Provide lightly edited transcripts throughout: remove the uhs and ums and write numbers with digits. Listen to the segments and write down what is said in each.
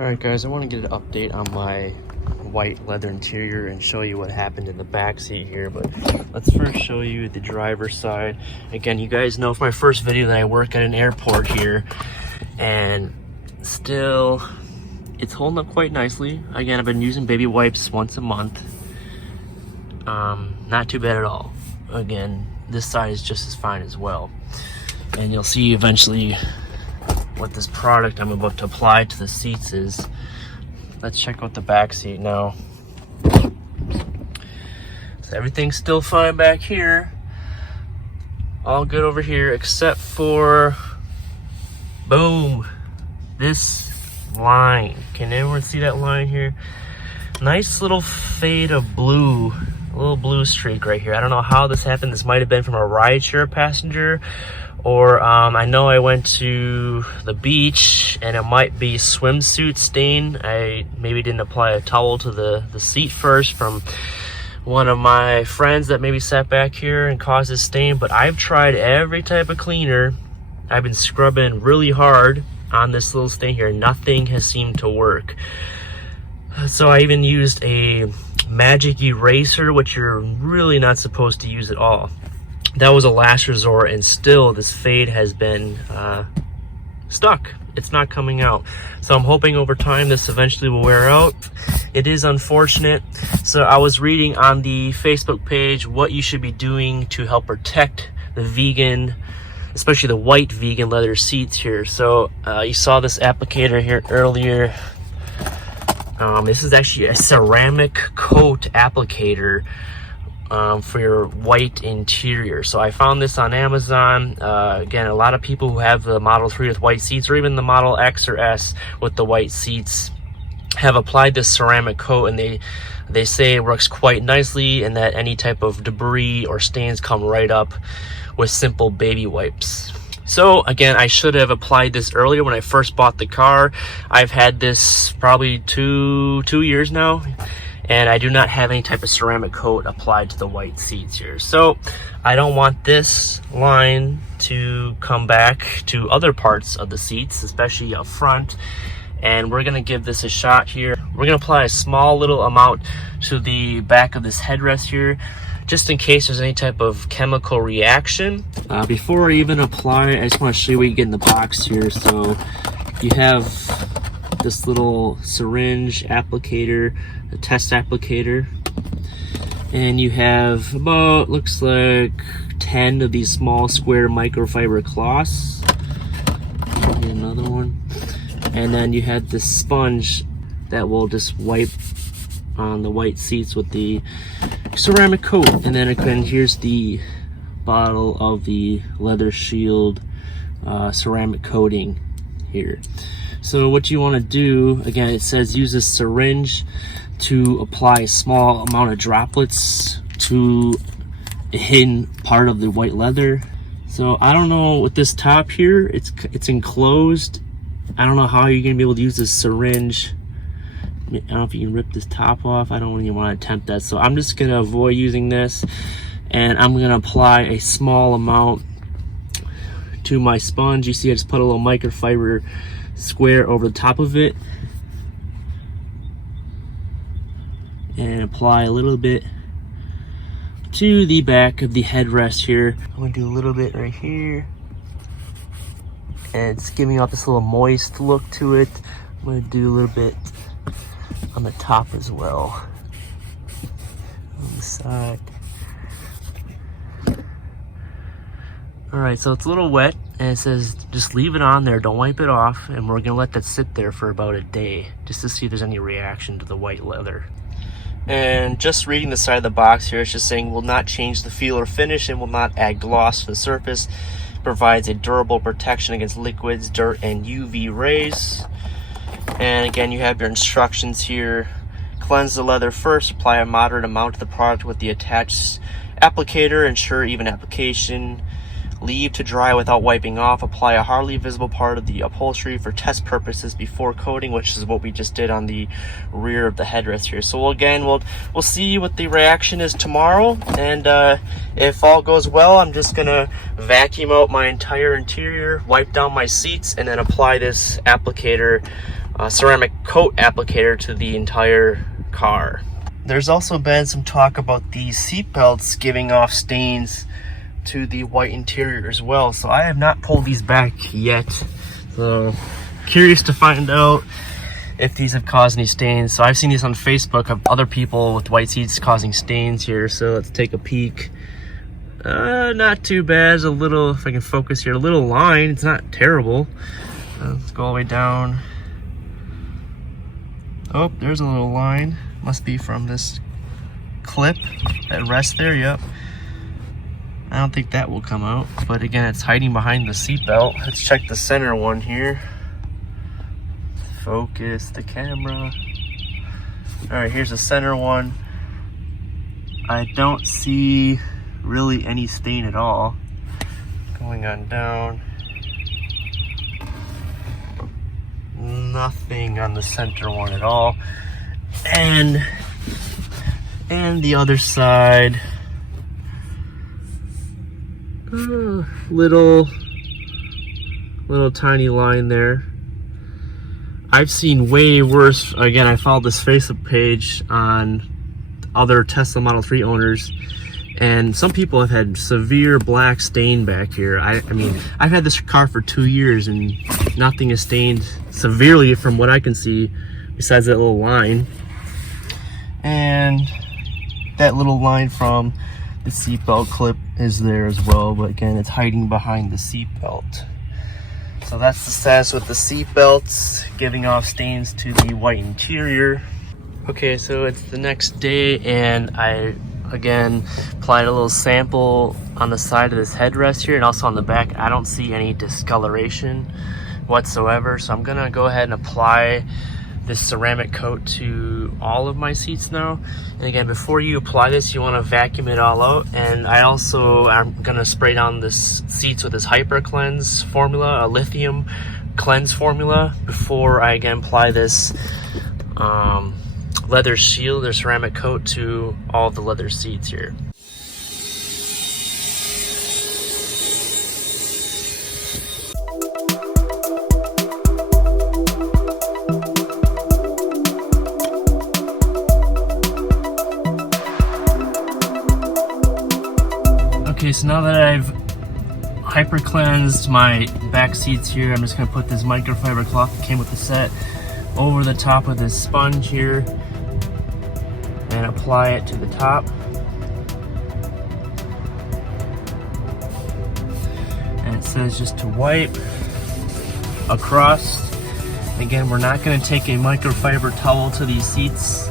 Alright guys, I want to get an update on my white leather interior and show you what happened in the back seat here, but let's first show you the driver's side. Again, you guys know from my first video that I work at an airport here, and still it's holding up quite nicely. Again, I've been using baby wipes once a month. Not too bad at all. Again, this side is just as fine as well, and you'll see eventually what this product I'm about to apply to the seats is. Let's check out the back seat now. So everything's still fine back here. All good over here except for, boom, this line. Can anyone see that line here? Nice little fade of blue, a little blue streak right here. I don't know how this happened. This might have been from a rideshare passenger, or I know I went to the beach and it might be swimsuit stain. I maybe didn't apply a towel to the seat first from one of my friends that maybe sat back here and caused this stain. But I've tried every type of cleaner. I've been scrubbing really hard on this little stain here. Nothing has seemed to work. So I even used a magic eraser, which you're really not supposed to use at all. That was a last resort, and still this fade has been stuck. It's not coming out. So I'm hoping over time this eventually will wear out. It is unfortunate. So I was reading on the Facebook page what you should be doing to help protect the vegan, especially the white vegan leather seats here. So you saw this applicator here earlier. This is actually a ceramic coat applicator for your white interior. So I found this on Amazon. Again, a lot of people who have the Model 3 with white seats, or even the Model X or S with the white seats, have applied this ceramic coat, and they say it works quite nicely, and that any type of debris or stains come right up with simple baby wipes. So again, I should have applied this earlier when I first bought the car. I've had this probably two years now, and I do not have any type of ceramic coat applied to the white seats here. So I don't want this line to come back to other parts of the seats, especially up front. And we're gonna give this a shot here. We're gonna apply a small little amount to the back of this headrest here, just in case there's any type of chemical reaction. Before I even apply, I just wanna show you what you get in the box here. So you have this little syringe applicator, a test applicator, and you have about, looks like 10 of these small square microfiber cloths. Get another one. And then you have this sponge that will just wipe on the white seats with the ceramic coat. And then again, here's the bottle of the LeatherShield ceramic coating here. So what you want to do, again, it says use a syringe to apply a small amount of droplets to a hidden part of the white leather. So I don't know, with this top here, it's enclosed. I don't know how you're gonna be able to use this syringe. I don't know if you can rip this top off. I don't even want to attempt that. So I'm just gonna avoid using this, and I'm gonna apply a small amount to my sponge. You see I just put a little microfiber square over the top of it, and apply a little bit to the back of the headrest here. I'm gonna do a little bit right here, and it's giving off this little moist look to it. I'm gonna do a little bit on the top as well, on the side. All right, so it's a little wet, and it says just leave it on there, don't wipe it off, and we're gonna let that sit there for about a day just to see if there's any reaction to the white leather. And just reading the side of the box here, it's just saying will not change the feel or finish and will not add gloss to the surface. Provides a durable protection against liquids, dirt, and UV rays. And again, you have your instructions here. Cleanse the leather first, apply a moderate amount of the product with the attached applicator, ensure even application. Leave to dry without wiping off. Apply a hardly visible part of the upholstery for test purposes before coating, which is what we just did on the rear of the headrest here. So we'll see what the reaction is tomorrow, and if all goes well, I'm just gonna vacuum out my entire interior, wipe down my seats, and then apply this applicator ceramic coat applicator to the entire car. There's also been some talk about these seat belts giving off stains to the white interior as well, so I have not pulled these back yet. So curious to find out if these have caused any stains. So I've seen these on Facebook of other people with white seats causing stains here, so let's take a peek. Not too bad. There's a little, if I can focus here, a little line. It's not terrible. Let's go all the way down. Oh, there's a little line. Must be from this clip that rests there. Yep. I don't think that will come out, but again, it's hiding behind the seat belt. Let's check the center one here. Focus the camera. All right, here's the center one. I don't see really any stain at all. Going on down. Nothing on the center one at all. And the other side. Little tiny line there. I've seen way worse. Again, I followed this Facebook page on other Tesla Model 3 owners, and some people have had severe black stain back here. I mean, I've had this car for 2 years and nothing is stained severely from what I can see, besides that little line. And that little line from the seatbelt clip is there as well, but again, it's hiding behind the seatbelt. So that's the status with the seatbelts, giving off stains to the white interior. Okay, so it's the next day, and I again applied a little sample on the side of this headrest here and also on the back. I don't see any discoloration whatsoever, so I'm gonna go ahead and apply this ceramic coat to all of my seats now. And again, before you apply this, you want to vacuum it all out. And I'm gonna spray down this seats with this Hyper Cleanse formula, a lithium cleanse formula, before I again apply this LeatherShield or ceramic coat to all of the leather seats here. Okay, so now that I've hyper cleansed my back seats here, I'm just gonna put this microfiber cloth that came with the set over the top of this sponge here and apply it to the top. And it says just to wipe across. Again, we're not gonna take a microfiber towel to these seats.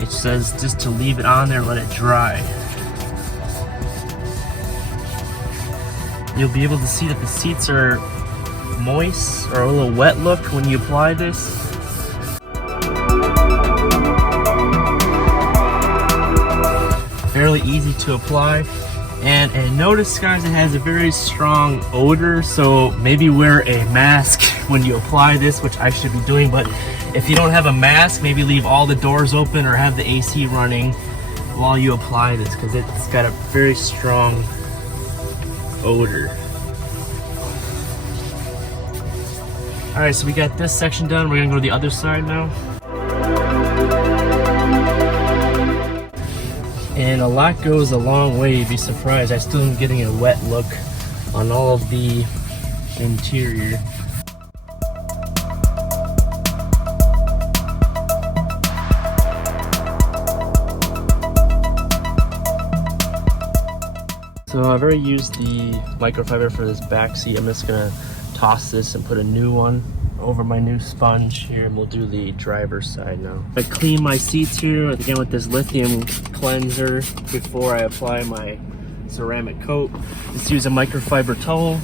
It says just to leave it on there and let it dry. You'll be able to see that the seats are moist or a little wet look when you apply this. Fairly easy to apply. And notice, guys, it has a very strong odor, so maybe wear a mask when you apply this, which I should be doing. But if you don't have a mask, maybe leave all the doors open or have the AC running while you apply this, because it's got a very strong odor. All right, so we got this section done. We're gonna go to the other side now. And a lot goes a long way. You'd be surprised. I still am getting a wet look on all of the interior. So I've already used the microfiber for this back seat. I'm just gonna toss this and put a new one over my new sponge here, and we'll do the driver's side now. I clean my seats here again with this lithium cleanser before I apply my ceramic coat. Just use a microfiber towel.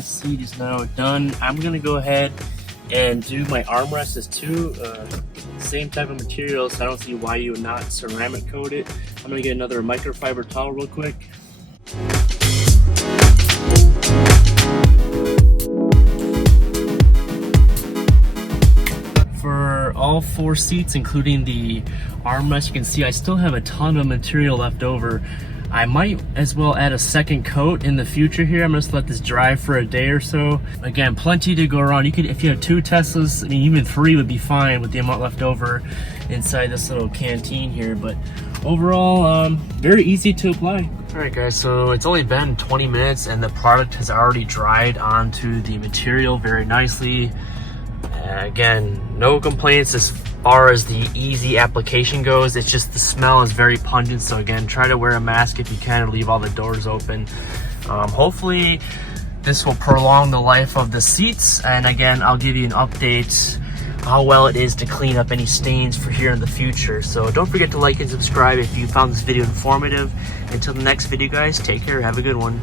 this seat is now done. I'm gonna go ahead and do my armrest as too. Same type of material, so I don't see why you would not ceramic coat it. I'm gonna get another microfiber towel real quick. For all 4 seats, including the armrest, you can see I still have a ton of material left over. I might as well add a second coat in the future here. I'm just let this dry for a day or so. Again, plenty to go around. You could, if you have 2 Teslas, I mean, even 3 would be fine with the amount left over inside this little canteen here. But overall, very easy to apply. All right, guys, so it's only been 20 minutes and the product has already dried onto the material very nicely. Again, no complaints as far as the easy application goes. It's just the smell is very pungent, so again, try to wear a mask if you can, or leave all the doors open. Hopefully this will prolong the life of the seats, and again, I'll give you an update how well it is to clean up any stains for here in the future. So don't forget to like and subscribe if you found this video informative. Until the next video, guys, take care, have a good one.